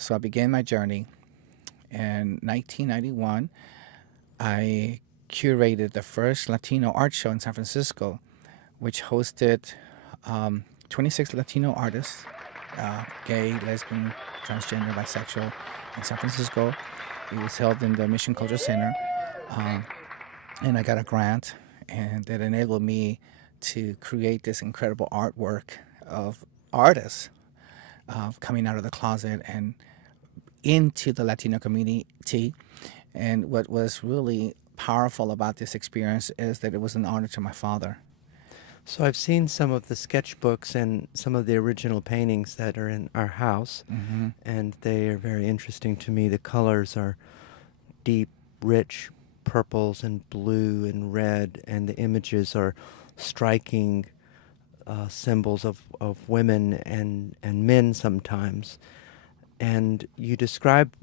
So I began my journey. In 1991, I curated the first Latino art show in San Francisco, which hosted 26 Latino artists, gay, lesbian, transgender, bisexual, in San Francisco. It was held in the Mission Culture Center, um, and I got a grant, and that enabled me to create this incredible artwork of artists coming out of the closet and into the Latino community. And what was really powerful about this experience is that it was an honor to my father. So I've seen some of the sketchbooks and some of the original paintings that are in our house, Hmm. and they are very interesting to me. The colors are deep, rich purples and blue and red, and the images are striking symbols of women and men sometimes. And you described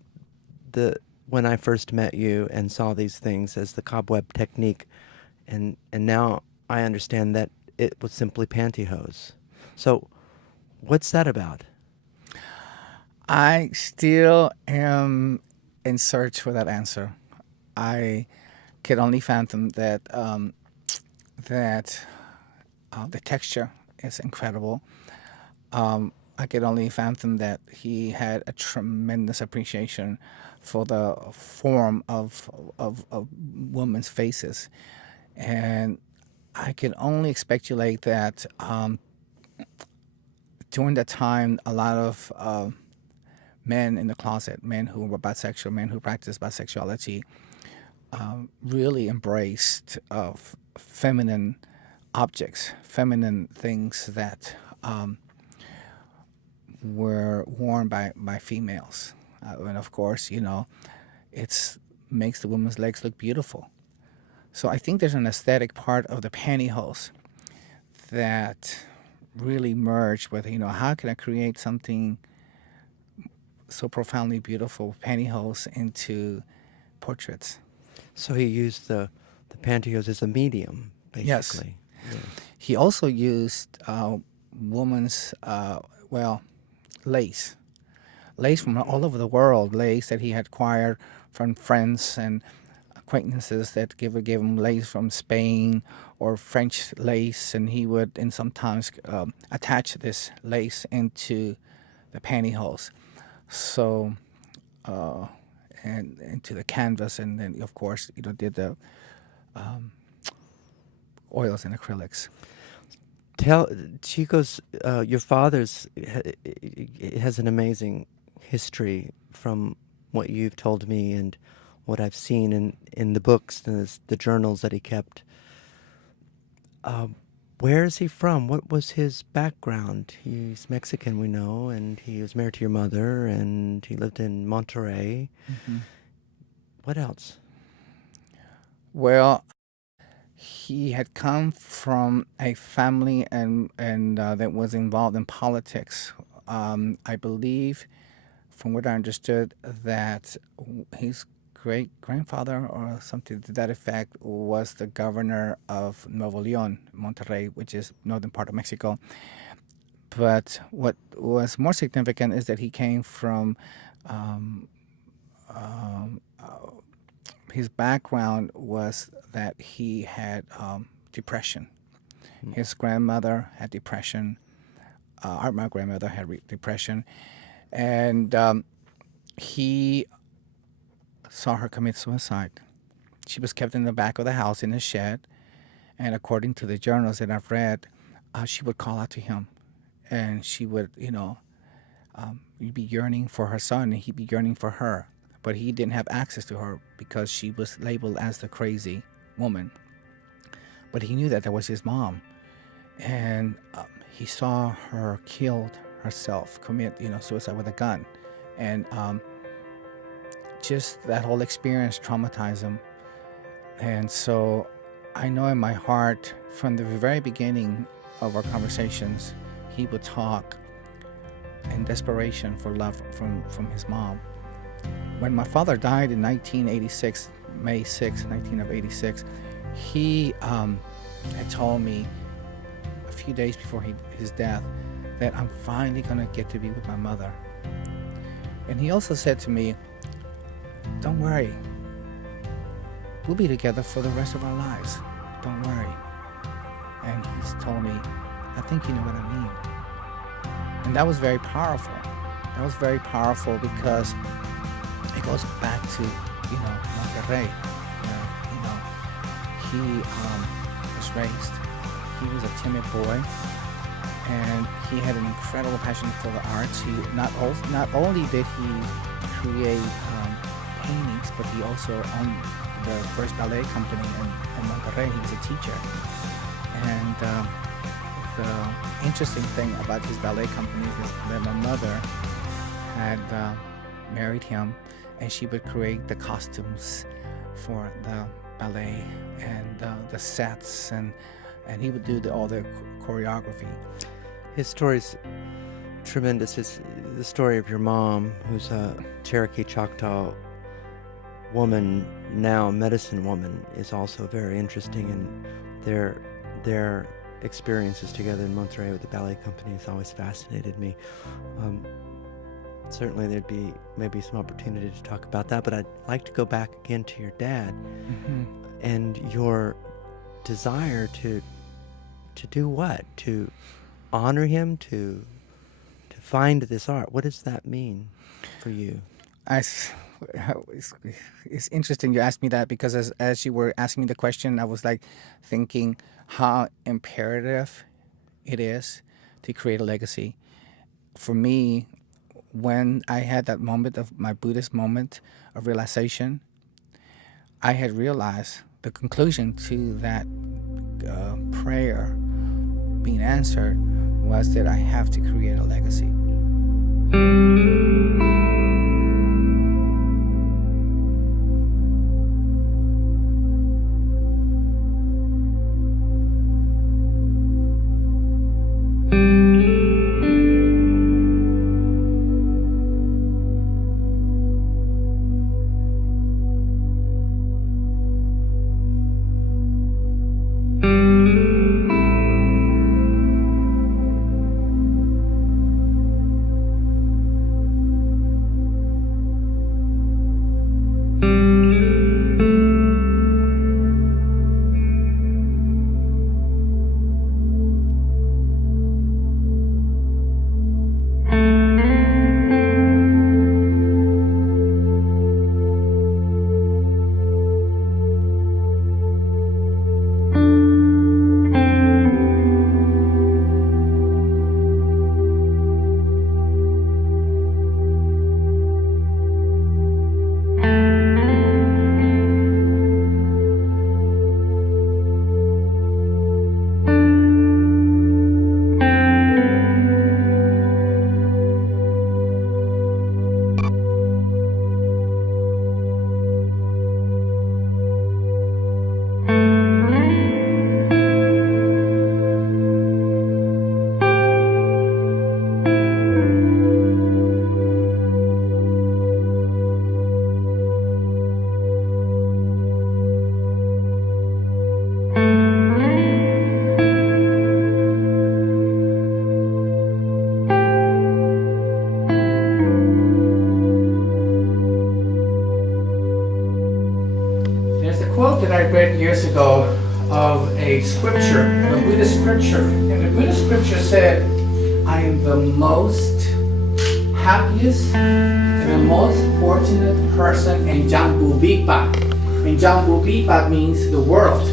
when I first met you and saw these things as the cobweb technique, and now I understand that it was simply pantyhose. So what's that about? I still am in search for that answer. I could only fathom that the texture is incredible. I could only fathom that he had a tremendous appreciation for the form of women's faces, and I can only speculate that during that time, a lot of men in the closet, men who were bisexual, men who practiced bisexuality, really embraced feminine objects, feminine things that were worn by females. And of course, it's makes the woman's legs look beautiful. So I think there's an aesthetic part of the pantyhose that really merged with, how can I create something so profoundly beautiful, pantyhose, into portraits. So he used the pantyhose as a medium, Yes. basically. Yeah. He also used woman's, lace. Lace from all over the world, lace that he had acquired from friends and acquaintances that gave him lace from Spain or French lace, and he would and sometimes attach this lace into the pantyhose. So, and into the canvas, and then of course did the oils and acrylics. Tell Chico's, your father's has an amazing history from what you've told me and what I've seen in the books, the journals that he kept. Where is he from? What was his background? He's Mexican, we know, and he was married to your mother, and he lived in Monterey. Hmm. What else? Well, he had come from a family and that was involved in politics. I believe, from what I understood, that his great grandfather or something to that effect was the governor of Nuevo León, Monterrey, which is northern part of Mexico. But what was more significant is that he came from um, um, uh, his background was that he had depression. Mm. His grandmother had depression. My grandmother had depression, and he saw her commit suicide. She was kept in the back of the house in a shed, and according to the journals that I've read, she would call out to him, and she would, be yearning for her son, and he'd be yearning for her, but he didn't have access to her because she was labeled as the crazy woman. But he knew that that was his mom, and he saw her killed herself, commit, suicide with a gun, and just that whole experience traumatized him. And so I know in my heart, from the very beginning of our conversations, he would talk in desperation for love from his mom. When my father died in 1986, May 6, 1986, he had told me a few days before his death that I'm finally going to get to be with my mother. And he also said to me, don't worry, we'll be together for the rest of our lives. Don't worry. And he's told me, I think you know what I mean. And that was very powerful. That was very powerful because it goes back to, Monterrey. He was raised. He was a timid boy, and he had an incredible passion for the arts. He not only did he create paintings, but he also owned the first ballet company in Monterrey. He was a teacher. And the interesting thing about his ballet company is that my mother had married him, and she would create the costumes for the ballet and the sets, and he would do all the choreography. His story's tremendous. It's the story of your mom, who's a Cherokee Choctaw woman, now a medicine woman, is also very interesting, and their experiences together in Monterrey with the ballet company has always fascinated me. Certainly there'd be maybe some opportunity to talk about that, but I'd like to go back again to your dad and your desire to do what? To honor him, to find this art. What does that mean for you? It's interesting you asked me that, because as you were asking me the question, I was like thinking how imperative it is to create a legacy. For me, when I had that moment of my Buddhist moment of realization, I had realized the conclusion to that prayer being answered was that I have to create a legacy. Quote that I read years ago of a scripture, a Buddhist scripture. And the Buddhist scripture said, I am the most happiest and the most fortunate person in Jambu Bipa. And Jambu Bipa means the world.